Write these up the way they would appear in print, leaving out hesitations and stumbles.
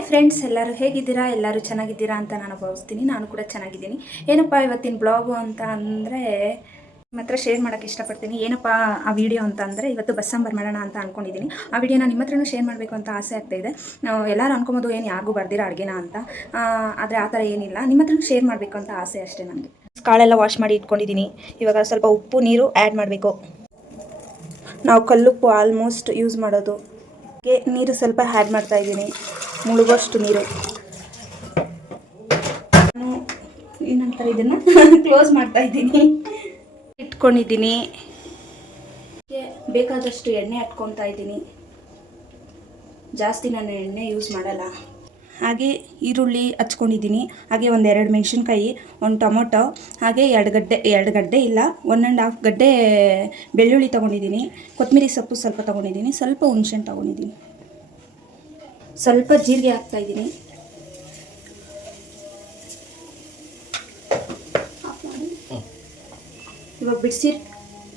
Hi friends, ಎಲ್ಲರೂ ಹೇಗಿದ್ದೀರಾ? ಎಲ್ಲರೂ ಚೆನ್ನಾಗಿದ್ದೀರಾ ಅಂತ ನಾನು ಭಾವಿಸ್ತೀನಿ. ನಾನು ಕೂಡ ಚೆನ್ನಾಗಿದ್ದೀನಿ. ಏನಪ್ಪ ಇವತ್ತಿನ ಬ್ಲಾಗು ಅಂತ ಅಂದರೆ ನಿಮ್ಮ ಹತ್ರ ಶೇರ್ ಮಾಡೋಕ್ಕೆ ಇಷ್ಟಪಡ್ತೀನಿ. ಏನಪ್ಪ ಆ ವಿಡಿಯೋ ಅಂತ ಅಂದರೆ, ಇವತ್ತು ಬಸ್ ಸಾಂಬಾರು ಮಾಡೋಣ ಅಂತ ಅಂದ್ಕೊಂಡಿದ್ದೀನಿ. ಆ ವಿಡಿಯೋನ ನಿಮ್ಮ ಹತ್ರನೂ ಶೇರ್ ಮಾಡಬೇಕು ಅಂತ ಆಸೆ ಆಗ್ತಾಯಿದೆ. ಎಲ್ಲರೂ ಅನ್ಕೊಬೋದು ಏನು ಯಾರಿಗೂ ಬರ್ದಿರೋ ಅಡುಗೆನ ಅಂತ. ಆದರೆ ಆ ಥರ ಏನಿಲ್ಲ, ನಿಮ್ಮ ಹತ್ರನೂ ಶೇರ್ ಮಾಡಬೇಕು ಅಂತ ಆಸೆ ಅಷ್ಟೇ ನನಗೆ. ಕಾಳೆಲ್ಲ ವಾಶ್ ಮಾಡಿ ಇಟ್ಕೊಂಡಿದ್ದೀನಿ. ಇವಾಗ ಸ್ವಲ್ಪ ಉಪ್ಪು ನೀರು ಆ್ಯಡ್ ಮಾಡಬೇಕು. ನಾವು ಕಲ್ಲುಪ್ಪು ಆಲ್ಮೋಸ್ಟ್ ಯೂಸ್ ಮಾಡೋದು. ನೀರು ಸ್ವಲ್ಪ ಆ್ಯಡ್ ಮಾಡ್ತಾ ಇದ್ದೀನಿ, ಮುಳುಗೋಷ್ಟು ನೀರು. ನಾನು ಏನಂತಾರೆ ಇದನ್ನು ಕ್ಲೋಸ್ ಮಾಡ್ತಾ ಇದ್ದೀನಿ. ಇಟ್ಕೊಂಡಿದ್ದೀನಿ. ಬೇಕಾದಷ್ಟು ಎಣ್ಣೆ ಹಟ್ಕೊತಾ ಇದ್ದೀನಿ. ಜಾಸ್ತಿ ನಾನು ಎಣ್ಣೆ ಯೂಸ್ ಮಾಡಲ್ಲ. ಹಾಗೆ ಈರುಳ್ಳಿ ಹಚ್ಕೊಂಡಿದ್ದೀನಿ. ಹಾಗೆ ಒಂದೆರಡು ಮೆಣಸಿನ್ಕಾಯಿ, ಒಂದು ಟೊಮೊಟೊ, ಹಾಗೆ ಎರಡು ಗಡ್ಡೆ ಇಲ್ಲ 1.5 ಗಡ್ಡೆ ಬೆಳ್ಳುಳ್ಳಿ ತೊಗೊಂಡಿದ್ದೀನಿ. ಕೊತ್ತಂಬರಿ ಸೊಪ್ಪು ಸ್ವಲ್ಪ ತೊಗೊಂಡಿದ್ದೀನಿ. ಸ್ವಲ್ಪ ಹುಣಸೆಹಣ್ಣು ತೊಗೊಂಡಿದ್ದೀನಿ. ಸ್ವಲ್ಪ ಜೀರಿಗೆ ಹಾಕ್ತಾಯಿದ್ದೀನಿ. ಇವಾಗ ಬಿಡಿಸಿ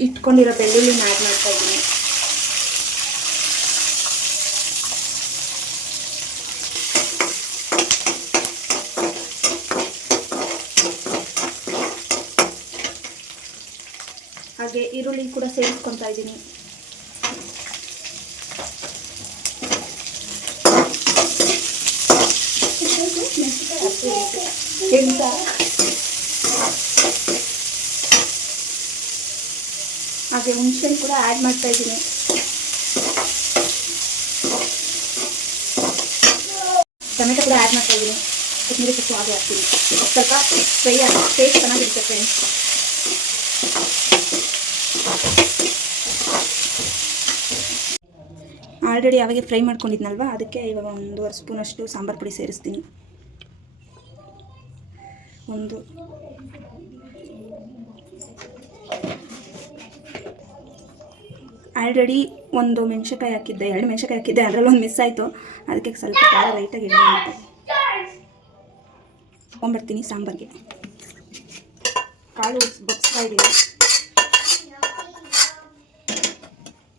ಇಟ್ಕೊಂಡಿರೋ ಬೆಳ್ಳುಳ್ಳಿನ ಆ್ಯಡ್ ಮಾಡ್ತಾಯಿದ್ದೀನಿ. ಹಾಗೆ ಈರುಳ್ಳಿ ಕೂಡ ಸೇರಿಸ್ಕೊತಾ ಇದ್ದೀನಿ. ಹಾಗೆ ಹುಣಸೆಹಣ್ಣು ಕೂಡ ಆ್ಯಡ್ ಮಾಡ್ತಾ ಇದ್ದೀನಿ. ಟೊಮೆಟೊ ಕೂಡ ಆ್ಯಡ್ ಮಾಡ್ತಾ ಇದ್ದೀನಿ. ಕೊತ್ತಂಬರಿ ಸೊಪ್ಪು ಹಾಗೆ ಹಾಕ್ತೀನಿ. ಸ್ವಲ್ಪ ಫ್ರೈ ಆಗಿ ಟೇಸ್ಟ್ ಚೆನ್ನಾಗಿರುತ್ತೆ ಫ್ರೆಂಡ್ಸ್. ಆಲ್ರೆಡಿ ಅವಾಗೆ ಫ್ರೈ ಮಾಡ್ಕೊಂಡಿದ್ನಲ್ವ, ಅದಕ್ಕೆ ಇವಾಗ 1.5 ಸ್ಪೂನಷ್ಟು ಸಾಂಬಾರು ಪುಡಿ ಸೇರಿಸ್ತೀನಿ. ಆಲ್ರೆಡಿ ಒಂದು ಮೆಣಸಿನ್ಕಾಯಿ ಹಾಕಿದ್ದೆ, 2 ಮೆಣಸಿನ್ಕಾಯಿ ಹಾಕಿದ್ದೆ. ಅದರಲ್ಲಿ ಒಂದು ಮಿಸ್ ಆಯಿತು. ಅದಕ್ಕೆ ಸ್ವಲ್ಪ ಖಾರ ಲೈಟಾಗಿ ತೊಗೊಂಡ್ಬರ್ತೀನಿ ಸಾಂಬಾರಿಗೆ. ಕಾಳು ಬಗ್ಸ್ತಾ ಇದ್ದೀನಿ.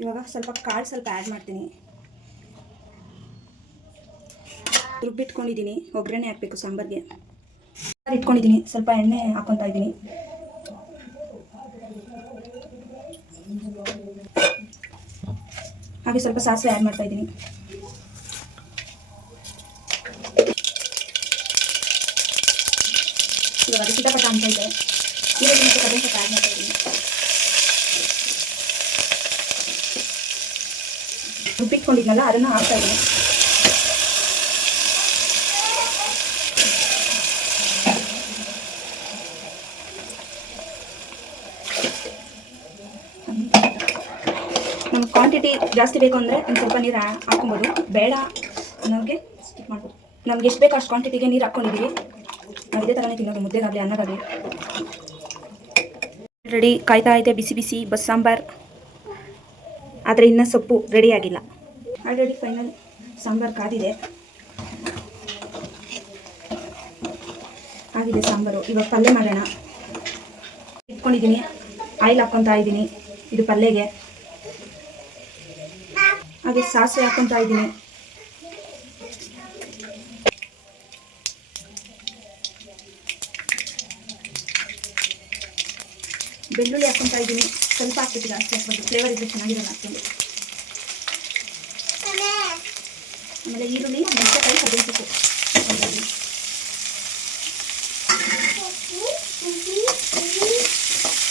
ಇವಾಗ ಸ್ವಲ್ಪ ಕಾಳು ಸ್ವಲ್ಪ ಆ್ಯಡ್ ಮಾಡ್ತೀನಿ. ರುಬ್ಬಿಟ್ಕೊಂಡಿದ್ದೀನಿ. ಒಗ್ಗರಣೆ ಹಾಕಬೇಕು ಸಾಂಬಾರಿಗೆ. ಇಟ್ಕೊಂಡಿದ್ದೀನಿ. ಸ್ವಲ್ಪ ಎಣ್ಣೆ ಹಾಕ್ಕೊತಾ ಇದ್ದೀನಿ. ಹಾಗೆ ಸ್ವಲ್ಪ ಸಾಸಿವೆ ಆ್ಯಡ್ ಮಾಡ್ತಾ ಇದ್ದೀನಿ. ಇವಾಗ ಅದು ಚಿಟಪಟ ಅಂತ ಇದೆ. ಈರುಳ್ಳಿ ಮತ್ತು ಕಡಲೆ ಸ್ವಲ್ಪ ಆ್ಯಡ್ ಮಾಡ್ತಾ ಇದ್ದೀನಿ. ರುಬ್ಬಿಟ್ಕೊಂಡಿದ್ನಲ್ಲ ಅದನ್ನು ಹಾಕ್ತಾ ಇದ್ದೀನಿ. ನಮ್ಗೆ ಕ್ವಾಂಟಿಟಿ ಜಾಸ್ತಿ ಬೇಕು ಅಂದರೆ ಒಂದು ಸ್ವಲ್ಪ ನೀರು ಹಾಕ್ಕೊಬೋದು. ಬೇಡ ಅನ್ನೋರಿಗೆ ಸ್ಕಿಪ್ ಮಾಡ್ಬೋದು. ನಮ್ಗೆ ಎಷ್ಟು ಬೇಕು ಅಷ್ಟು ಕ್ವಾಂಟಿಟಿಗೆ ನೀರು ಹಾಕ್ಕೊಂಡಿದ್ದೀವಿ. ನಾವು ಇದೇ ಥರನೇ ತಿನ್ನೋದು, ಮುದ್ದೆಗಾಗಲಿ ಅನ್ನಗಾಗಲಿ. ರೆಡಿ ಕಾಯ್ತಾ ಇದೆ ಬಿಸಿ ಬಿಸಿ ಬಸ್ ಸಾಂಬಾರು. ಆದರೆ ಇನ್ನೂ ಸೊಪ್ಪು ರೆಡಿ ಆಗಿಲ್ಲ. ಆಲ್ರೆಡಿ ಫೈನಲ್ ಸಾಂಬಾರು ಕಾದಿದೆ. ಆಗಿದೆ ಸಾಂಬಾರು. ಇವಾಗ ಪಲ್ಯ ಮಾಡೋಣ. ಇಟ್ಕೊಂಡಿದ್ದೀನಿ. ಆಯಿಲ್ ಹಾಕ್ಕೊತಾ ಇದ್ದೀನಿ ಇದು ಪಲ್ಯಗೆ. ಹಾಗೆ ಸಾಸಿವೆ ಹಾಕ್ಕೊತಾ ಇದ್ದೀನಿ. ಬೆಳ್ಳುಳ್ಳಿ ಹಾಕ್ಕೊತಾ ಇದ್ದೀನಿ. ಸ್ವಲ್ಪ ಹಾಕ್ಬಿಟ್ಟು ಜಾಸ್ತಿ ಹಾಕ್ಬೋದು, ಫ್ಲೇವರ್ ಇದ್ರೆ ಚೆನ್ನಾಗಿರಲ್ಲ ಹಾಕ್ಕೊಂಡು. ಆಮೇಲೆ ಈರುಳ್ಳಿ, ಮೆಣಸಿನಕಾಯಿ, ಕರಿಬೇವು ಸೊಪ್ಪು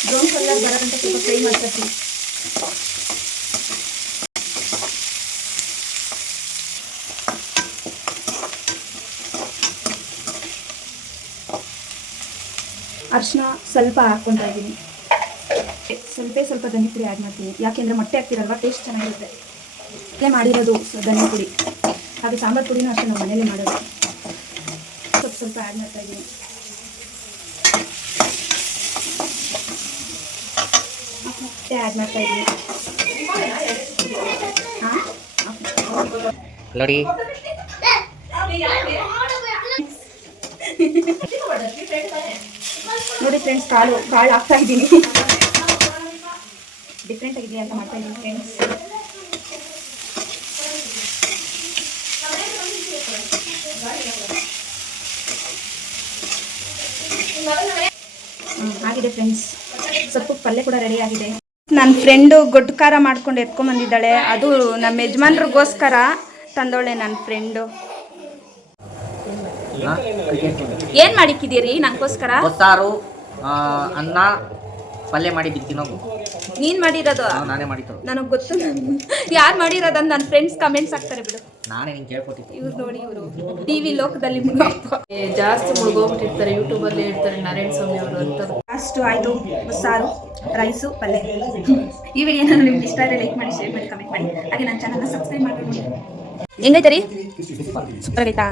ಬ್ರೌನ್ ಕಲರ್ ಬರೋದಂತ ಸ್ವಲ್ಪ ಫ್ರೈ ಮಾಡ್ತೀನಿ. ಅರಿಶಿನ ಸ್ವಲ್ಪ ಹಾಕ್ಕೊತಾ ಇದ್ದೀನಿ. ಸ್ವಲ್ಪ ಧನಿ ಪುಡಿ ಆ್ಯಡ್ ಮಾಡ್ತೀನಿ. ಯಾಕೆಂದರೆ ಮೊಟ್ಟೆ ಹಾಕ್ತಿರಲ್ವ, ಟೇಸ್ಟ್ ಚೆನ್ನಾಗಿರುತ್ತೆ. ಮನೆಯಲ್ಲೇ ಮಾಡಿರೋದು ಧನಿ ಪುಡಿ. ಹಾಗೆ ಸಾಂಬಾರು ಪುಡಿನೂ ಅಷ್ಟೇ ನಾವು ಮನೇಲಿ ಮಾಡೋದು. ಸ್ವಲ್ಪ ಆ್ಯಡ್ ಮಾಡ್ತಾ ಇದ್ದೀನಿ. ಮೊಟ್ಟೆ ಆ್ಯಡ್ ಮಾಡ್ತಾ ಇದ್ದೀನಿ. ನೋಡಿ ನೋಡಿ ಫ್ರೆಂಡ್ಸ್, ಕಾಳು ಹಾಕ್ತಾ ಇದ್ದೀನಿ. ಡಿಫ್ರೆಂಟ್ ಆಗಿದೆ ಅಂತ ಮಾಡ್ತಾ ಇದ್ದೀನಿ ಫ್ರೆಂಡ್ಸ್. ಆಗಿದೆ ಫ್ರೆಂಡ್ಸ್. ಸೊಪ್ಪು ಪಲ್ಯ ಕೂಡ ರೆಡಿ ಆಗಿದೆ. ನನ್ನ ಫ್ರೆಂಡು ಗೊಡ್ಡು ಖಾರ ಮಾಡ್ಕೊಂಡು ಎತ್ಕೊಂಬಂದಿದ್ದಾಳೆ. ಅದು ನಮ್ಮ ಯಜಮಾನ್ರಿಗೋಸ್ಕರ ತಂದೋಳೆ ನನ್ನ ಫ್ರೆಂಡು. ಏನು ಮಾಡಿಕ್ಕಿದ್ದೀರಿ ನನಗೋಸ್ಕರ? ಬಸ್ಸಾರು, ಅನ್ನ, ಪಲ್ಯ ಮಾಡಿದ್ದು ತಿನ್ನೋದು. ನೀನು ಮಾಡಿರೋದು? ನಾನೇ ಮಾಡಿದ್ದು. ನನಗೆ ಗೊತ್ತು ಯಾರು ಮಾಡಿರೋದಂತ ನನ್ನ ಫ್ರೆಂಡ್ಸ್ ಕಮೆಂಟ್ಸ್ ಹಾಕ್ತಾರೆ ಬಿಡು. ನಾನೇ ನಿಂಗೆ ಕೇಳ್ಕೊಟ್ಟಿದ್ದೆ. ಇವ್ರು ನೋಡಿ, ಇವರು ಟಿವಿ ಲೋಕದಲ್ಲಿ ಜಾಸ್ತಿ ಮುಳುಗೋಗ್ಬಿಟ್ಟಿರ್ತಾರೆ, ಯೂಟ್ಯೂಬಲ್ಲಿ ಇರ್ತಾರೆ ನಾರಾಯಣ ಸ್ವಾಮಿ ಅವರು ಅಂತ. ಅಷ್ಟು ಆಯಿತು. ಬಸ್ಸಾರು, ರೈಸು, ಪಲ್ಯ. ಈ ವಿಡಿಯೋ ಏನಾದ್ರು ನಿಮ್ಗೆ ಇಷ್ಟ ಆದರೆ ಲೈಕ್ ಮಾಡಿ, ಶೇರ್ ಮಾಡಿ, ಕಮೆಂಟ್ ಮಾಡಿ. ಹಾಗೆ ನನ್ನ ಚಾನಲ್ನ ಸಬ್ಸ್ಕ್ರೈಬ್ ಮಾಡಿ. ಹೆಂಗೈತೆ ರೀ? ಸೂಪರ್ ಆಗೈತಾ?